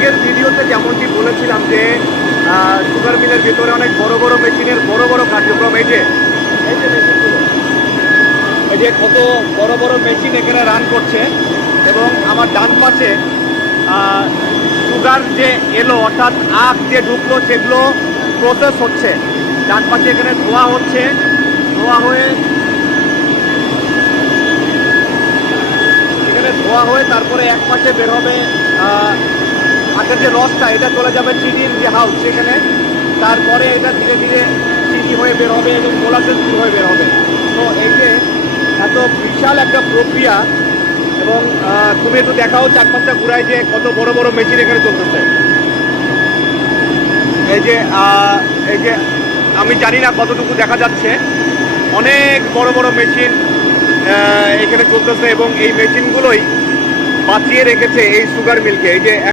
আগের ভিডিওতে যেমনটি বলেছিলাম যে সুগার মিলের ভেতরে অনেক বড় বড় মেশিনের বড় বড় কার্যক্রম, এই যে মেশিনগুলো, এই যে কত বড় বড় মেশিন এখানে রান করছে। এবং আমার ডান পাশে সুগার যে এলো, অর্থাৎ আখ যে ঢুকলো, সেগুলো প্রসেস হচ্ছে। ডান পাশে এখানে ধোয়া হচ্ছে, ধোয়া হয়ে তারপরে এক পাশে বের হবে আখের যে রসটা, এটা চলে যাবে চিনির যে হাউস সেখানে। তারপরে এটা ধীরে ধীরে চিনি হয়ে বের হবে এবং মোলাসেস হয়ে বের হবে। তো এই যে এত বিশাল একটা প্রক্রিয়া, এবং তুমি একটু দেখাও চারপাশটা ঘুরাই যে কত বড় বড় মেশিন এখানে চলতেছে। এই যে আমি জানি না কতটুকু দেখা যাচ্ছে, অনেক বড় বড় মেশিন এখানে চলতেছে এবং এই মেশিনগুলোই বাঁচিয়ে রেখেছে এই সুগার মিলকে। এই যে